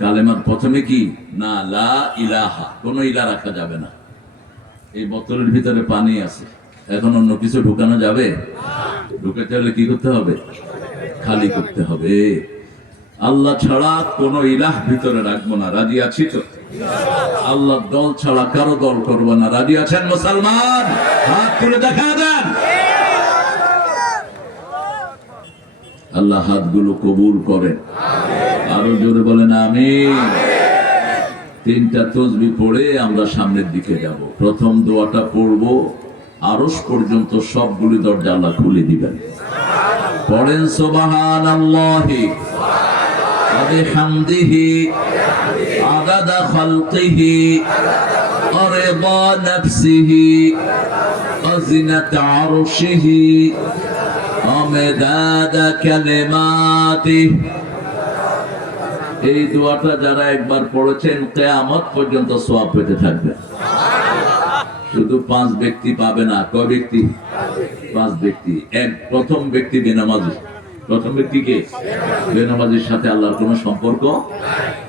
কালেমার প্রথমে কি? না, লা ইলাহা, কোনো ইলা রাখা যাবে না। এই বোতলের ভিতরে পানি আছে। এখন অন্য কিছু ঢুকানো যাবে? ঢুকাতে হলে কি করতে হবে? খালি করতে হবে। আল্লাহ ছাড়া কোন ইলাহ ভিতরে রাখব না। রাজি আছি তো? আল্লাহ দল ছাড়া কারও দল করব না। রাজি আছেন মুসলমান? হাত তুলে দেখা দেন আল্লাহ হাতগুলো কবুল করেন। আরও জোরে বলেন আমি তিনটা তসবি পড়ে আমরা সামনের দিকে যাব। প্রথম দোয়াটা পড়ব আরস পর্যন্ত সবগুলি দরজা আল্লাহ খুলে দিবেন। পড়েন সোবাহান আল্লাহি হামদিহি। আদাদা খালকিহি। অরেবা নফসিহি। অজিনাত আরশিহি। এই দোয়াটা যারা একবার পড়েছেন, কেয়ামত পর্যন্ত সোয়াব পেতে থাকবে। শুধু পাঁচ ব্যক্তি পাবে না, কয় ব্যক্তি? পাঁচ ব্যক্তি। এক, প্রথম ব্যক্তি বেনামাজি। প্রথম ব্যক্তিকে বেনামাজির সাথে আল্লাহর কোনো সম্পর্ক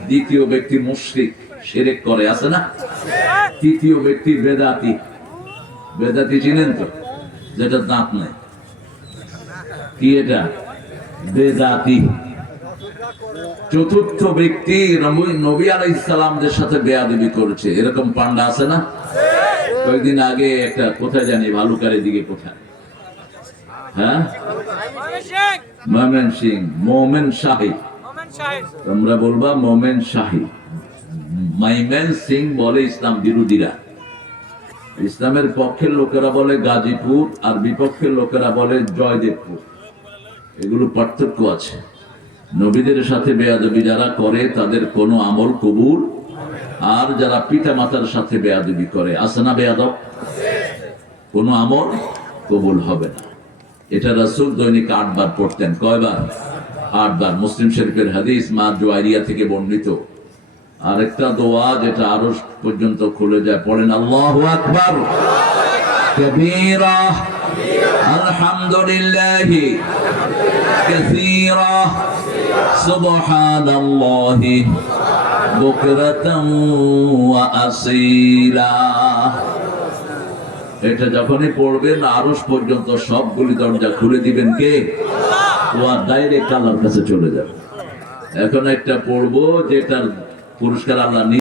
দ্বিতীয় ব্যক্তি মুশরিক, শিরিক করে, আছে না? তৃতীয় ব্যক্তি বেদাতি। বেদাতি চিনেন তো? যেটা দাঁত নাই। চতুর্থ ব্যক্তি নবী আলাই ইসলামদের সাথে বেয়াদবি করেছে। এরকম পান্ডা আছে না? কয়েকদিন আগে একটা, কোথায় জানি, ভালুকারের দিকে কোথায়? হ্যাঁ? মোমেন সিং, মোমেন শাহী। তোমরা বলবা মোমেন শাহী। মাইমেন সিং বলে ইসলাম বিরোধীরা। ইসলামের পক্ষের লোকেরা বলে গাজীপুর আর বিপক্ষের লোকেরা বলে জয়দেবপুর। এগুলো পার্থক্য আছে। নবীদের সাথে বেয়াদবি যারা করে, তাদের কোনো আমল কবুল আর যারা পিতা মাতার সাথে বেয়াদবি করে। আছে না বেয়াদব? কোনো আমল কবুল হবে না। এটা রাসূল দৈনিক আটবার পড়তেন। কয়বার? আটবার। মুসলিম শরীফের হাদিস মা জুয়ারিয়া থেকে বর্ণিত। আরেকটা দোয়া যেটা আরও পর্যন্ত খুলে যায়, পড়েন আল্লাহ আকবার। كبيرة الحمد لله كثيرا سبحان الله بكرة وأصيلا এটা যখনই পড়বেন আরস পর্যন্ত সবগুলি দরজা খুলে দিবেন কে ও আর ডাইরেক্ট আল্লাহর কাছে চলে যাবে এখন একটা পড়বো যেটার পুরস্কার আল্লাহ